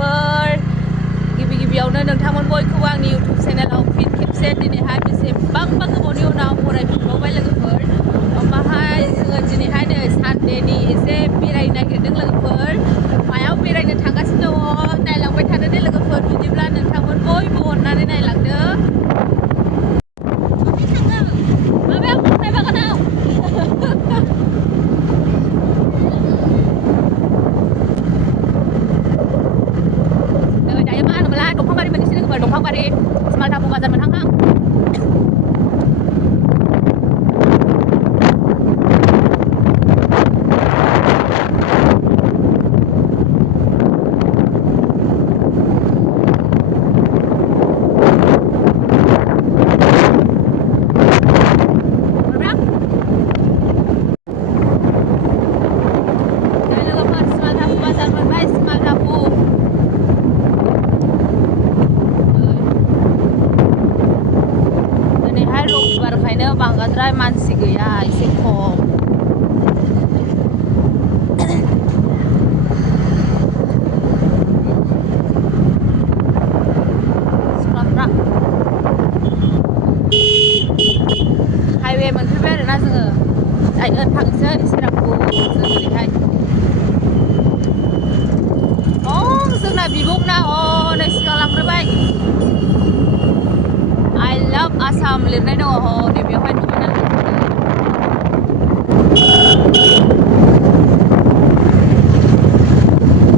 लोगोफोर गिबियावनो नोंथांमोन बयखौबो आंनि इउटुब चेनेलाव फिन खेबसे दिनैहाय बेसेबांबा गोबावनि उनाव बरायफिनबावबाय लोगोफोर ओमफ्राय जोङो दिनैहाय नै सानडेनि एसे बेरायनो नागिरदों लोगोफोर मायाव बेरायनो थांगासिनो दङ नायलांबाय थादो दे लोगोफोर बिदिब्ला नोंथांमोन बयबो अननानै नायलांदो माबायाव थांनाय बागानाव दायो मा होनोमोनलाय दंफांबारि मोननैसो लोगोफोर दंफांबारि स्मार्ट बाजार मोनहां बांद्राय मानसि गैया एसे खम हाइवे मोनफैबाय आरोना जोङो दायो थांसै सिरापुर ओरैहाय जोंना बिब'ना नै सिगां लांग्रोबाय I love आसाम लिरनाय दङ नै बेवहाय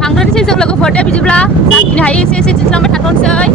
थांग्रोनोसै जों लोगोफोर दे बिदिब्ला जाखिनि हायो एसे दिन्थिलांबाय थाथ'नोसै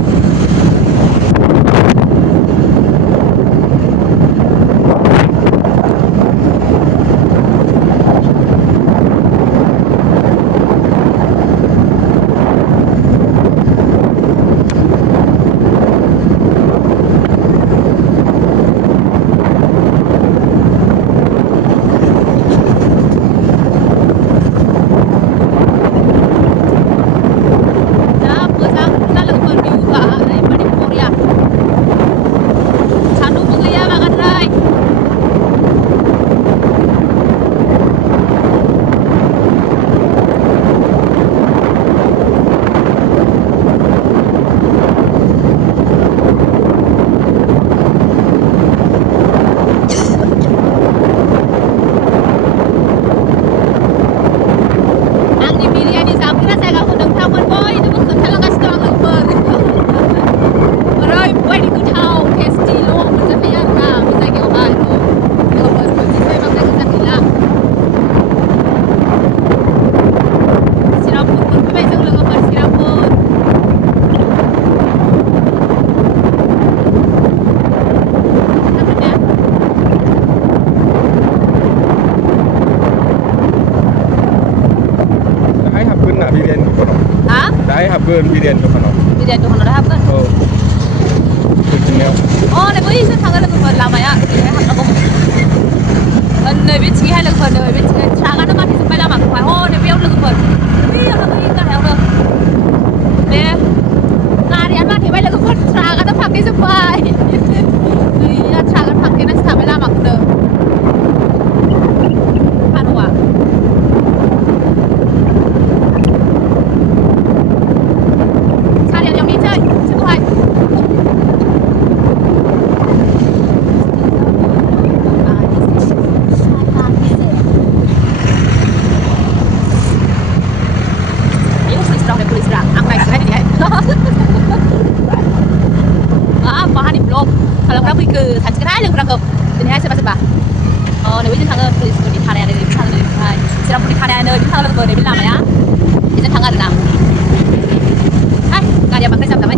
बिरियानि दखानाव दा हाबगोन औ बिथिंयाव नै बैसो थाङो लोगोफोर लामाया ओरैहाय हाबनांगौ नै बेथिंहाय लोगोफोर नै बेथिंहाय ट्राकआनो माथेजोब्बाय लामाखौहाय नै बेयाव लोगोफोर बैयावनो बै गाहायावनो बे गारियानो माथेबाय लोगोफोर ट्राकआनो फांथेजोब्बाय गैया ट्राकआनो फांथेनासो थाबाय लामाखौनो हान'आ खालामग्रा फैखो सानसेखाय लोगोफोरखौ दिनैहाय सोरबा नै बैजों थाङो पुलिसफोरनि थानायानो नै थाङो ओमफ्राय चिरांफोरनि थानायानो बिदि थाङो लोगोफोर नैबे लामाया बेजों थाङो आरोना गारिया बांद्राय जाम जाबाय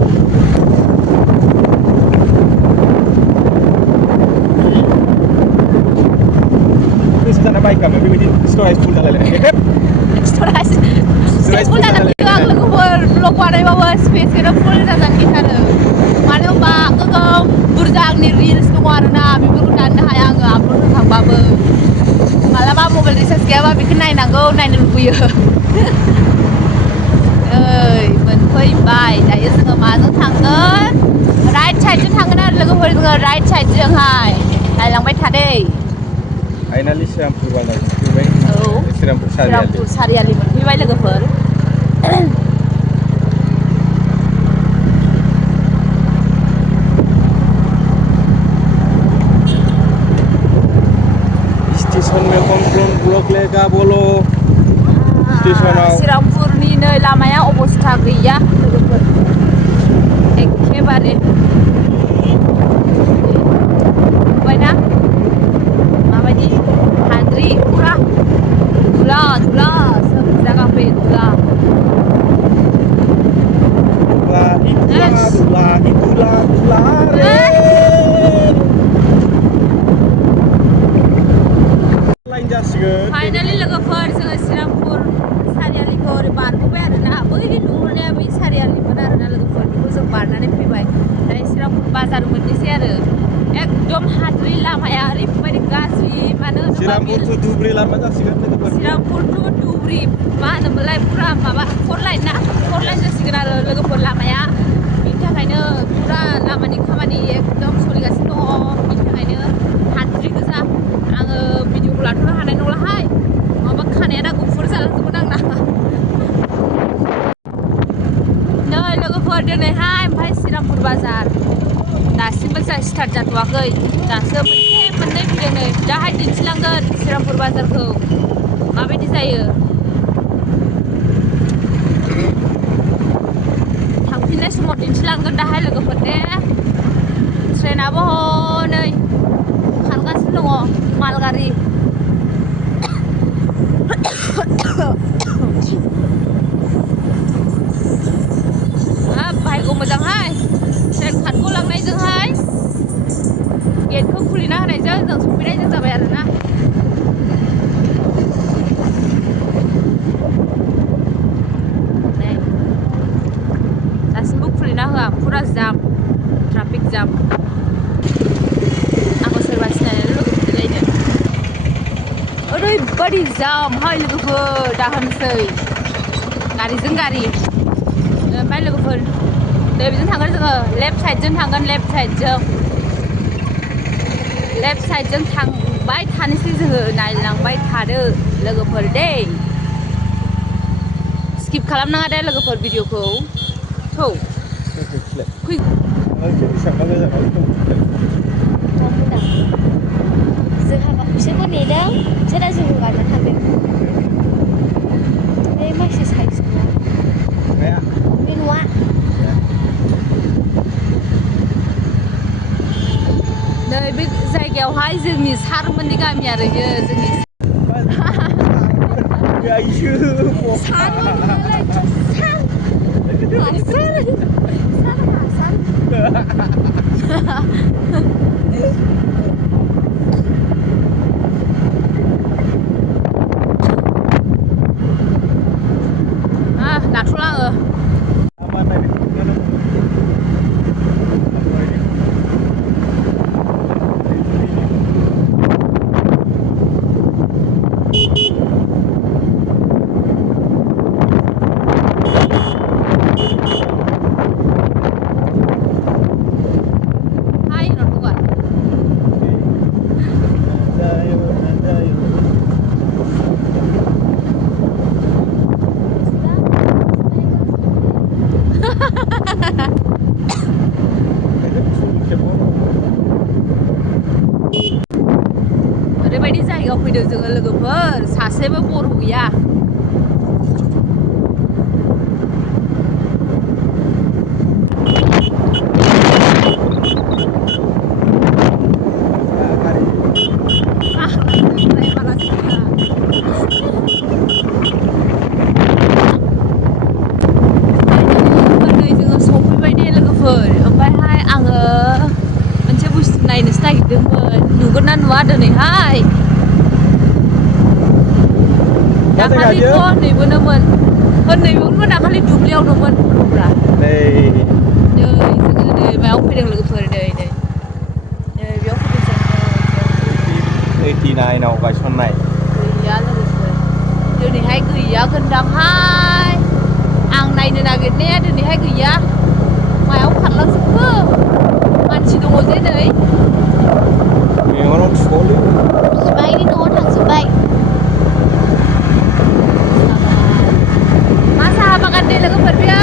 जाना बाइक गाबो बेबायदि स्टरेज फुल जालायलाय स्टरेज फुल जानानै आं लोगोफोर ब्लग बानायबाबो स्पेसखौनो फुल जानानै गिथारो मानो होनबा गोगोम बुरजा आंनि रिल्स दङ आरोना बेफोरखौ दाननो हाया आङो आपल'ड होखांबाबो मालाबा मबाइल रिचार्ज गैयाबा बेखौ नायनांगौ नायनो लुबैयो मोनफैबाय दायो जोङो माजों थांगोन राइट साइडजों थांगोन आरो लोगोफोर जोङो राइट साइडजोंहाय नायलांबाय थादै फाइनालि श्रीरामपुर बाजार मोनफैबाय श्रीरामपुर सारियालि मोनफैबाय लोगोफोर Bakleka Bolo स्टेशनाव श्रीरामपुरनि नै लामाया अबस्था गैया लोगोफोर एखेबारे नुबायना माबायदि हाद्रि पुरा धुला धुला सब जायगाफोर धुला धुला रे लाइन जासिगोन फाइनाली लोगोफोर जोङो श्रीरामपुर सारियालिखौ ओरै बारबोबाय आरोना बै नुहुरनाया बै सारियालिमोन आरोना लोगोफोर बेखौ जों बारनानै फैबाय दायो श्रीरामपुर बाजार मोननोसै आरो एकदम हाद्रि लामाया ओरैबायदि गाज्रि मानो होनोबा श्रीरामपुर टु धुब्रि लामा जासिगोन लोगोफोर श्रीरामपुर टु धुब्रि मा होनोमोनलाय पुरा माबा फर लाइन ना फर लाइन जासिगोन आरो लोगोफोर लामाया बिनि थाखायनो पुरा लामानि खामानि एकदम सोलिगासिनो दङ बिनि थाखायनो हाद्रि गोजा आङो भिडिअखौ लाथ'नो हानाय नंलाहाय नङाबा खानाया दा गुफुर जालांजोबगोन आंना नै लोगोफोर दिनैहाय ओमफ्राय श्रीरामपुर बाजार दासिमबो जा स्टार्ट जाथ'वाखै दासो मोननै फैदों नै दाहाय दिन्थिलांगोन श्रीरामपुर बाजारखौ माबायदि जायो थांफिननाय समाव दिन्थिलांगोन दाहाय लोगोफोर दे ट्रेनाबो हनै खारगासिनो दङ मालगारि बाहायगौ मोजांहाय ट्रेन खारग'लांनायजोंहाय गेटखौ खुलिना होनायजों जों सफैनायजों जाबाय आरोना दासिमबो खुलिना होआ पुरा जाम ट्राफिक जाम आंखौ सोरबा सिनायनानै लोगो मोनलायदों ओरैबायदि जाम हाय लोगोफोर दाहोनसै गारिजों गारि ओमफ्राय लोगोफोर दे बिजों थांगोन जोङो लेफ्ट साइडजों थांगोन लेफ्ट साइडजों थांबाय थानोसै जोङो नायलांबाय थादो लोगोफोर दे स्किप खालामनाङा दे लोगोफोर भिडिअखौ थौ फै जोंहा बिसोरखौ नेदों बिसोरा जोंखौ गारना थांदों बे मानसि साइज बे न'आ नै बे जायगायावहाय जोंनि सारमोननि गामि आरो बेयो जोंनि लाथ'ला आङो ओरैबायदि जायगायाव फैदों जोङो लोगोफोर सासेबो बर' गैया जोङो सफैबाय दे लोगोफोर ओमफ्रायहाय आङो मोनसे बुस्थु नायनोसो नागिरदोंमोन नुगोन ना नुवा दिनैहाय दाखालिथ' नैबोनोमोन नैबोमोन दाखालि दुब्लियावनोमोन गथ'फ्रा नै जोङो नै मायाव फैदों लोगोफोर नै बेयाव फैदों जों 89आव गायसननाय गैया लोगोफोर दिनैहाय गैया गोनदांहाय आं नायनो नागिरनाया दिनैहाय गैया मायाव खारलांजोबखो मानसि दङ जे नै मेगनाव थुबावलै बिमायनि न'आव थांजोब्बाय मा साहा बागान दे लोगोफोर बेयो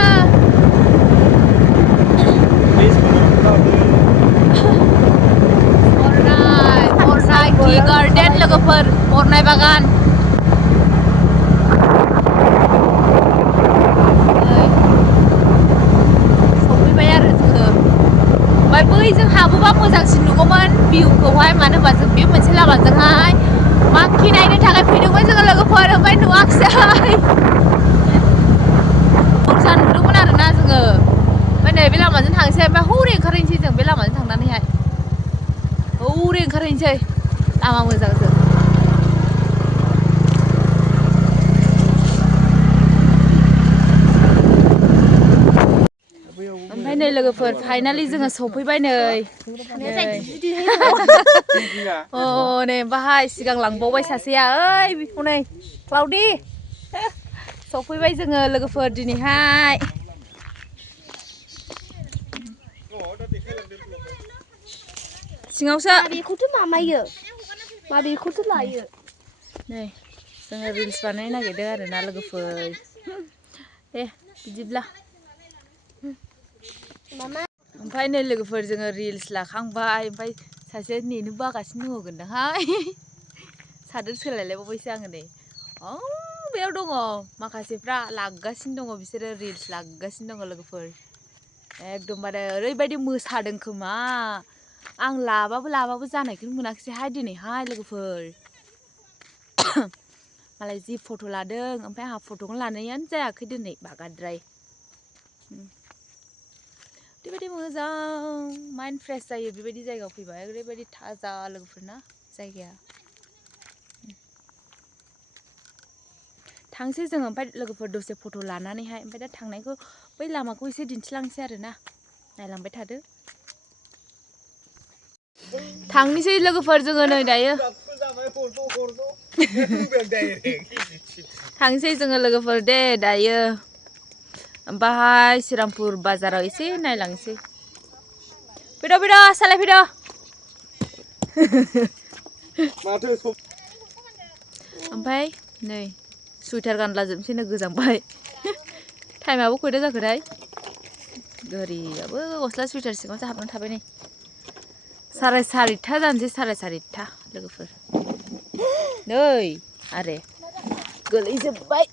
टी गार्डेन लोगोफोर बरनाय बागान भिउखौहाय मानो होनबा जों बे मोनसे लामाजोंहाय माखि नायनो थाखाय फैदोंमोन जोङो लोगोफोर ओमफ्राय नुवाखिसै बुरजा नुदोंमोन आरोना जोङो ओमफ्राय नै बे लामाजों थांसै ओमफ्राय हौरै ओंखारहैनोसै जों बे लामाजों थांनानैहाय हौरै ओंखारहैनोसै लामा मोजांजों ओमफ्राय नै लोगोफोर फाइनालि जोङो सफैबाय नै अ नै बाहाय सिगां लांबावबाय सासेया ओइ बेखौ नै क्लाउडि सफैबाय जोङो लोगोफोर दिनैहाय सिङावसो बेखौथ' मामायो माबेखौथ' लायो नै जोङो रिल्स बानायनो नागिरदों आरोना लोगोफोर दे बिदिब्ला ओमफ्राय नै लोगोफोर जोङो रिल्स लाखांबाय ओमफ्राय सासे नेनो बागासिनो दङगोनदांहाय सादोर सोलायलायबावबायसो आङो नै बेयाव दङ माखासेफ्रा लागासिनो दङ बिसोरो रिल्स लागासिनो दङ लोगोफोर एकदमबारे ओरैबायदि मोसादों खोमा आं लाबाबो जानायखौनो मोनाखिसैहाय दिनैहाय लोगोफोर मालाय जि फट' लादों ओमफ्राय आंहा फट'खौनो लानायानो जायाखै दिनै बागाद्राय ओरैबायदि मोजां माइन्ड फ्रेश जायो बेबायदि जायगायाव फैबा ओरैबायदि थाजा लोगोफोरना जायगाया थांसै जोङो ओमफ्राय लोगोफोर दसे फट' लानानैहाय ओमफ्राय दा थांनायखौ बै लामाखौ एसे दिन्थिलांसै आरोना नायलांबाय थादो थांनोसै लोगोफोर जोङो नै दायो थांसै जोङो लोगोफोर दे दायो ओमफ्राय श्रीरामपुर बाजाराव एसे नायलांसै फैद' सालायफैद' ओमफ्राय नै सुइटार गानला जोबनोसैनो गोजांबाय टाइमाबो खयथा जाखोथाय घरियाबो गस्ला सुइटार सिङावसो हाबनानै थाबाय नै 4:30 जानोसै 4:30 लोगोफोर नै आरे गोलैजोब्बाय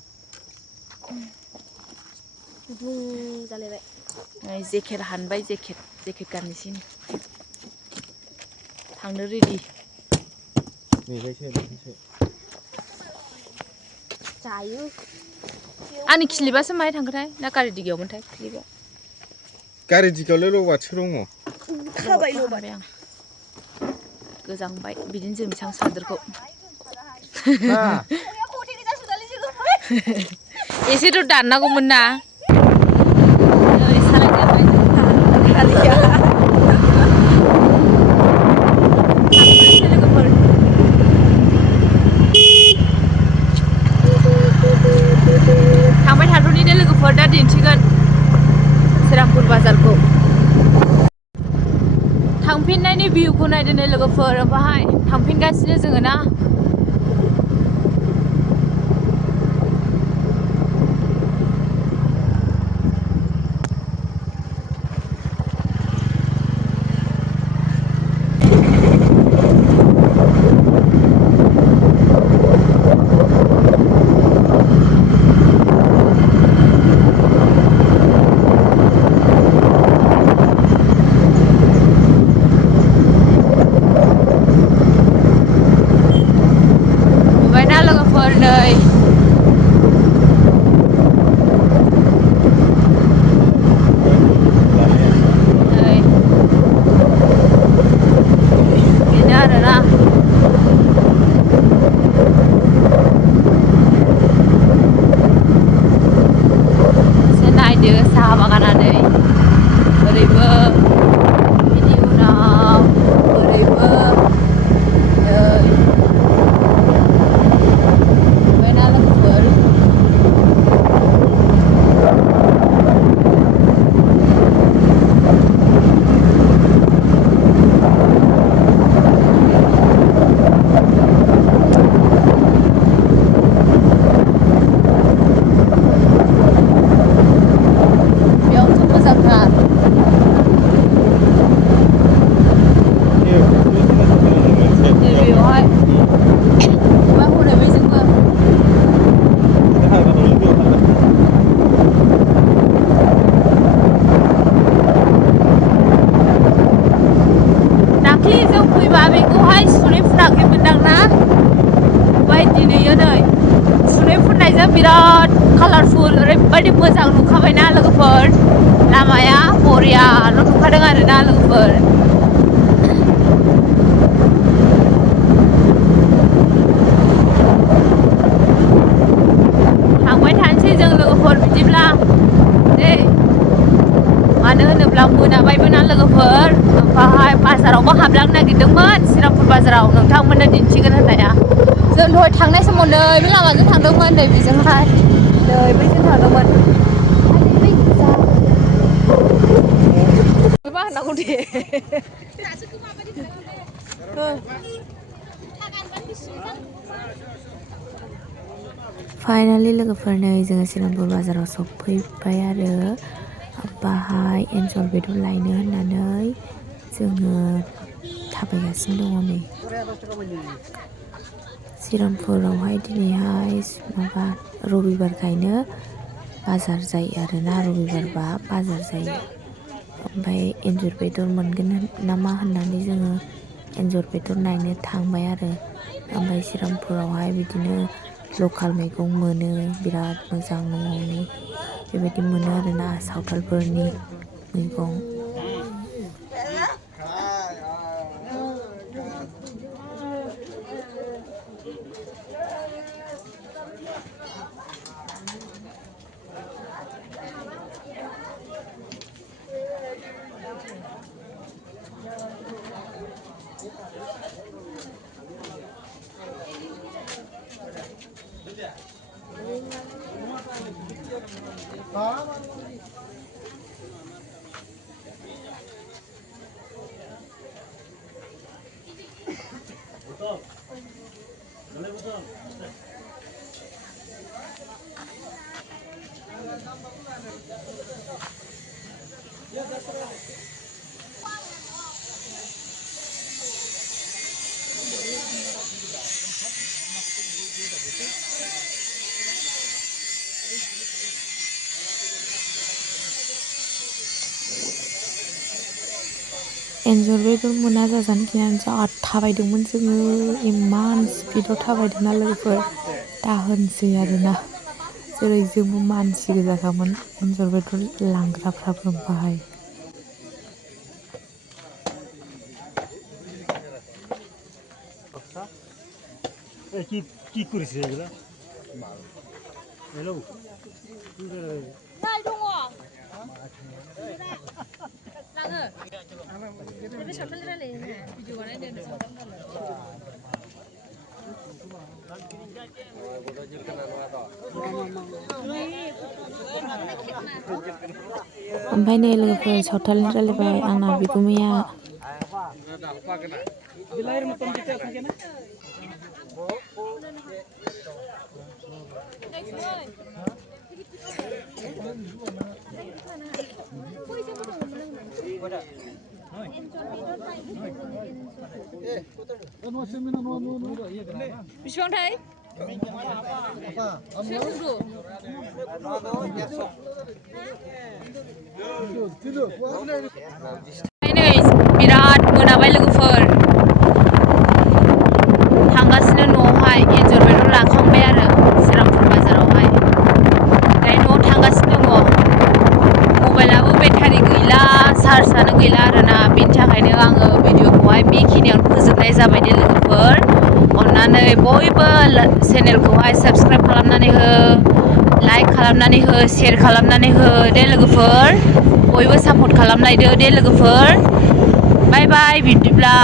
जालायबाय जेकेट हानबाय जेकेट गाननोसै थांनो रेडि जायो आंनि खिलिबासो माहाय थांखोथाय ना गारि दिगियावमोनथाय खिलिबा गारि दिगावलाय लबारसो दङ खाबाय आं गोजांबाय बिदिनो जोमसां सादोरखौ एसेथ' दाननांगौमोन ना थांबाय थाथ'नि दे लोगोफोर दा दिन्थिगोन श्रीरामपुर बाजारखौ थांफिननायनि भिउखौ नायदो नै लोगोफोर ओमफ्राय थांफिनगासिनो जोङो ना नुयो नै सुनै फुननायजों बिराद कालारफुल ओरैबायदि मोजां नुखाबायना लोगोफोर लामाया बरियाल' नुखादों आरोना लोगोफोर थांबाय थानोसै जों लोगोफोर बिदिब्ला दे मानो होनोब्ला मोनाबायबो ना लोगोफोर ओमफ्राय बाजारावबो हाबलांनो नागिरदोंमोन श्रीरामपुर बाजाराव नोंथांमोननो दिन्थिगोन होननाया जों दहाय थांनाय समाव नै बे लामाजों थांदोंमोन नै बेजोंहाय नै बैजों थांदोंमोन मा होननांगौ दे फाइनालि लोगोफोर नै जोङो श्रीरामपुर बाजाराव सफैबाय आरो बाहाय एन्जर बेदर लायनो होननानै जोङो थाबायगासिनो दङ नै श्रीरामपुरावहाय दिनैहाय माबा रबिबारखायनो बाजार जायो आरोना रबिबारबा बाजार जायो ओमफ्राय एन्जर बेदर मोनगोन नामा होननानै जोङो एन्जर बेदर नायनो थांबाय आरो ओमफ्राय श्रीरामपुरावहाय बिदिनो लकेल मैगं मोनो बिराद मोजां न'आवनि बेबायदि मोनो आरोना सावथालफोरनि मैगं एन्जर बेदर मोना जाजानो गिनानै जा थाबायदोंमोन जोङो इमान स्पिडाव थाबायदोंना लोगोफोर दा होनसै आरोना जेरै जोंबो मानसि गोजाखामोन एन्जर बेदर लांग्राफ्राबो ओमफ्राय কি কৰিছে এগুলা হেল্ল' নাই दङ लाङो बे सावथाल रायलायो भिडिअ बानायनो ओमफ्राय नै लोगोफोर सावथालनि रायलायबाय आंना बिगुमाया बेसेबांथाय नै बिराद मोनाबाय लोगोफोर थांगासिनो न'आवहाय एन्जर बेदर लाखांबाय आरो श्रीरामपुर बाजारावहाय ओमफ्राय न'आव थांगासिनो दङ मबाइलाबो बेटारि गैला चार्जआनो गैला आरोना बेनि थाखायनो आङो भिडिअखौहाय बेखिनियावनो फोजोबनाय जाबाय दे लोगोफोर अन्नानै बयबो चेनेलखौहाय साबस्क्राइब खालामनानै हो लाइक खालामनानै हो शेयार खालामनानै हो दे लोगोफोर बयबो सापर्ट खालामलायदो दे लोगोफोर बाय बाय बिदिब्ला